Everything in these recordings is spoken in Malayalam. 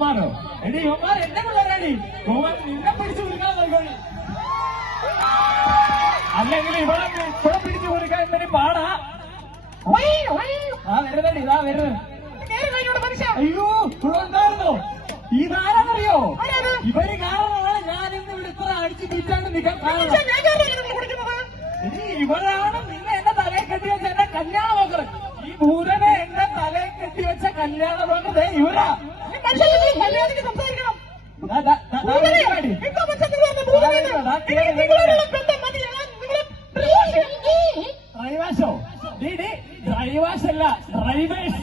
യുവമാരോ? എടി യുവമാർ എന്നെ പിള്ളേരാടി. യുവമാർ നിന്നെ പിടിച്ചു കൊടുക്കാൻ നോക്കി, അല്ലെങ്കിൽ ഇവിടെ പിടിച്ചു കൊടുക്കാൻ എന്തിനു പാടാ? ആ വരുന്നടി, ഇതാ വരുന്നത്. അയ്യോ ഉണ്ടായിരുന്നോ? ഇതാരാന്നറിയോ? ഇവര് കാരണമാണ് ഞാൻ ഇന്ന് ഇവിടെ ഇത്ര അടിച്ചു തിരിച്ചാണ്ട് നിൽക്കാൻ കാരണം. ഇവരാണ് നിന്നെ എന്റെ തലയിൽ കെട്ടി വെച്ച എന്റെ കല്യാണ ബ്രോക്കർ. ഈ ഭൂതനെ എന്റെ തലയിൽ കെട്ടി വെച്ച കല്യാണ ബ്രോക്കർ ഇവരാ. ഡ്രൈവേഴ്സോ? ഡ്രൈവേഴ്സല്ല, ഡ്രൈവേഴ്സ്.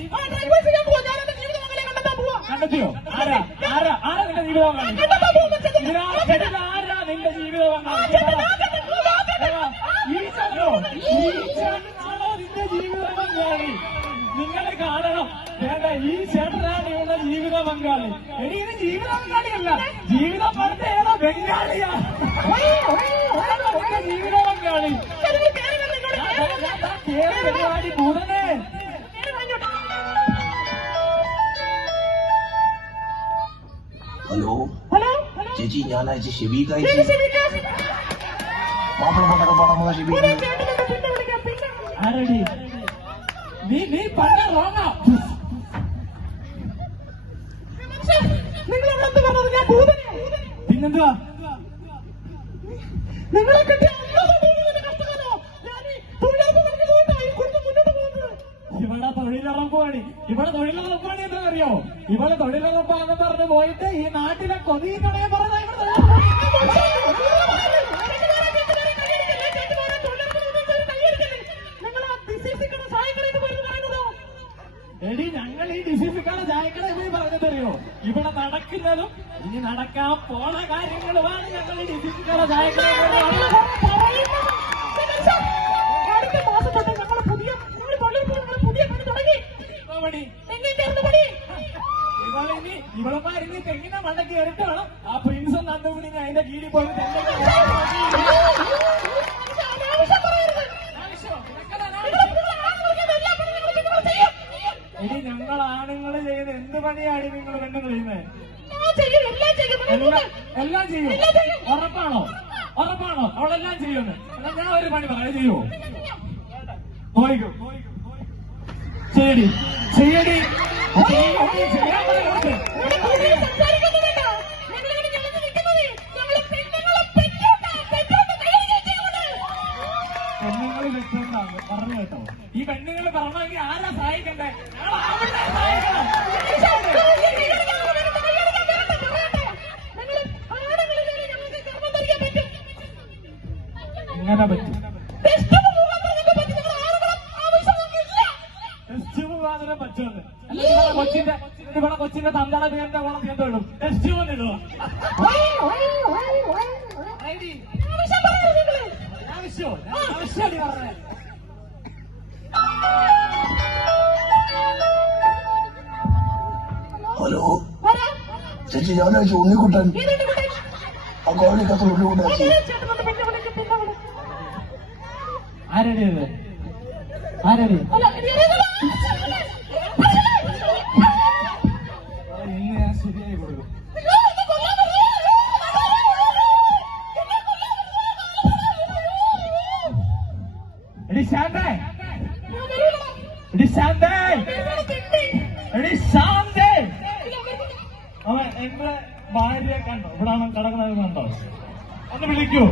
കണ്ടെത്തിയോ? ആരാ ആരാ ആരാ നിന്റെ ജീവിതം കാണി? ആരാ നിന്റെ ജീവിതം കാണി? ഈ ചേട്ടനോ? ഈ ചേട്ടനാണോ നിന്റെ ജീവിത പങ്കാളി? നിങ്ങൾ കാണണം. വേണ്ട, ഈ ചേട്ടനാണ് ഇവിടെ ജീവിത പങ്കാളി. എടി ഇത് ജീവിത പങ്കാളിയല്ല, ജീവിത പണ്ട് ഏതാ ബംഗാളിയാ ജീവിത പങ്കാളി. പരിപാടി ഭൂതനെ. ഹലോ ചേച്ചി, ഞാനയച്ച ഷെബീഖ് അയച്ചു. മാപ്പിളപ്പാട്ടൊക്കെ പാടാൻ പോകാൻ ഷെബീഖ്. ആരടി നീ പണ്ട റോങ്ങാ. പിന്നെന്തുവാ? നിങ്ങളെ കിട്ടിയ ഇവിടെ തൊഴിലുറപ്പാണ്. ഇവിടെ തൊഴിലുറപ്പാണ് എന്താണെന്നറിയോ? ഇവിടെ തൊഴിലുറപ്പാന്ന് പറഞ്ഞ് പോയിട്ട് ഈ നാട്ടിലെ കൊതികളെ പറഞ്ഞ എടി ഞങ്ങൾ ഈ ഡിസിഫിക്കാണ് ചായക്കട എന്ന് പറഞ്ഞതറിയോ? ഇവിടെ നടക്കുന്നതും ഇനി നടക്കാൻ പോണ കാര്യങ്ങളുമാണ് ഞങ്ങൾ ഈ ഡിസിഫിക്കാണ് ചായക്കട. ഇവളമാരിനി തെങ്ങിനെ മണ്ടയ്ക്ക് കയറിട്ട് വേണം ആ പ്രിൻസും നന്ദുപിടി അതിന്റെ കീഴിൽ പോയി. ഇനി ഞങ്ങൾ ആണുങ്ങൾ ചെയ്യുന്ന എന്ത് പണിയാണ് നിങ്ങൾ പെണ്ണുങ്ങൾ ചെയ്യുന്നത്? എല്ലാം ചെയ്യും. ഉറപ്പാണോ? ഉറപ്പാണോ? അവളെല്ലാം ചെയ്യുമെന്ന്? ഞാൻ ഒരു പണി പറയാം, ചെയ്യുമോ? നോയിക്കും. ചെയ്യടി ചെയ്യടി. പെണ്ണുങ്ങൾ വെച്ചോണ്ടാണ് പറഞ്ഞു കേട്ടോ. ഈ പെണ്ണുങ്ങൾ പറഞ്ഞെങ്കിൽ ആരാ സഹായിക്കണ്ടേ? ഇങ്ങനെ പറ്റും. പറ്റുമെന്ന് ഇവിടെ കൊച്ചിന്റെ തന്തയുടെ പേരിന്റെ ഓണം ചെയ്ത് വിടും. ടെസ്റ്റ് ഇടുക. ആവശ്യം പറഞ്ഞേ. ഹലോ ചേച്ചി, ഞാനയച്ച ഉണ്ണിക്കുട്ടൻ ആ കോഴിക്കത്ത് ഉണ്ണിക്കുട്ടൻ. ആരടിയത്? ആരടി? ഇന്ന് ഞാൻ ശരിയായി കൊടുക്കും. എടി ശാന്തേ, എടി ശാന്തേ, എടി ശാന്തേ. അവൻ എന്റെ ഭാര്യയെ കണ്ടോ? ഇവിടാണ് കിടക്കുന്നത് കണ്ടോ? ഒന്ന് വിളിക്കൂ.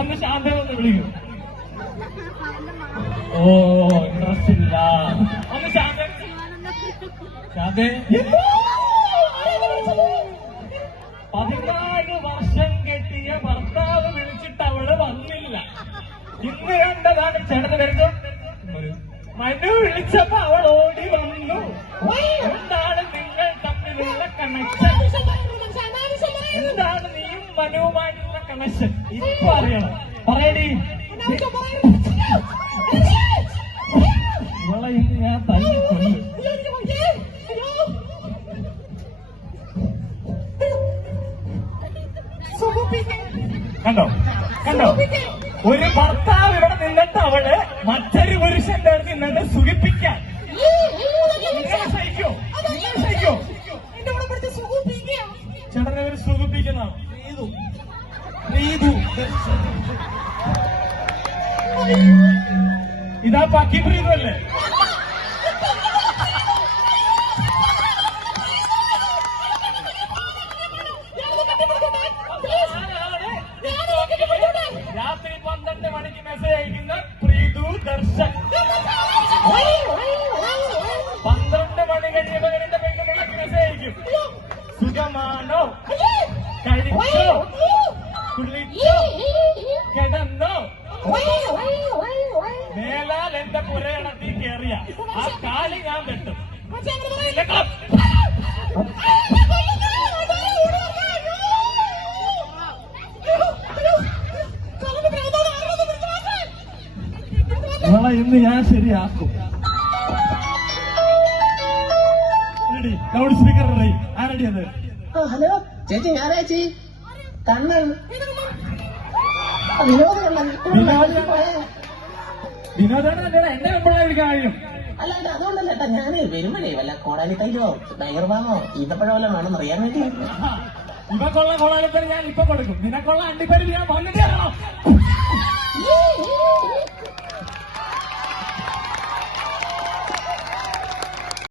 ഒന്ന് ശാന്തേ ഒന്ന് വിളിക്കൂ. ഓ ഇൻട്രസ്റ്റ് ഇല്ല. ഒന്ന് ശാന്തേ. ശാന്തേ, 14 വർഷം കെട്ടിയ ഭർത്താവ് വിളിച്ചിട്ട് അവള് വന്നില്ല. ഇന്ന് കണ്ടതാണ് ചേട്ടന് വരുന്നത്. മനു വിളിച്ചപ്പോ അവൾ ഓടി വന്നു. എന്താണ് നിങ്ങൾ തമ്മിലുള്ള കണക്ഷൻ? എന്താണ് നീയും മനുവുമായിട്ടുള്ള കണക്ഷൻ? ഇപ്പൊ അറിയണം. പറയടി. ഇവളെ ഇന്ന് ഞാൻ തല്ലിക്കൊല്ലു. കണ്ടോ കണ്ടോ? ഒരു ഭർത്താവ് ഇവിടെ നിന്നിട്ട് അവള് മറ്റൊരു പുരുഷന്റെ അടുത്ത് നിന്നിട്ട് സുഖിപ്പിക്കാൻ. നിങ്ങൾ സഹിക്കോ? നിങ്ങൾ സഹിക്കോ? ഇതാ പക്കി പ്രീതല്ലേ? രാത്രി 12 മണിക്ക് മെസ്സേജ് അയക്കുന്ന പ്രീതു ദർശൻ. 12 മണി കഴിയുമ്പോൾ എന്റെ പെണ്ണുങ്ങൾക്ക് മെസ്സേജ് അയക്കും. സുഖമാണോ, കഴിച്ചോ, കുളിച്ചോ, കിടന്നോ? മേലാൽ എന്റെ പുരയിടത്തിൽ കയറിയ ആ കാല് ഞാൻ വെട്ടും. ഇന്ന് ഞാൻ ശരിയാക്കും. Loud speaker ready. ആരടിയത്? ഹലോ ചേച്ചി, ഞായറാഴ്ച കണ്ണൻ വിനോദം വിനോദാണ് എന്നെ നമ്മളെ വിളിക്കാൻ കഴിയും. അല്ല അതുകൊണ്ടല്ല ഏട്ടാ, ഞാന് വരുമ്പോഴേ വല്ല കോടാലി തൈലോ ടൈഗർബാമോ ഈന്തപ്പഴോ വല്ലതും വേണമെന്ന് അറിയാൻ വേണ്ടി. ഇവക്കുള്ള കോളാലിപ്പേര് ഞാൻ ഇപ്പൊ കൊടുക്കും. നിനക്കുള്ള അണ്ടിപ്പേര് ഞാൻ വന്നിട്ട് തരണം.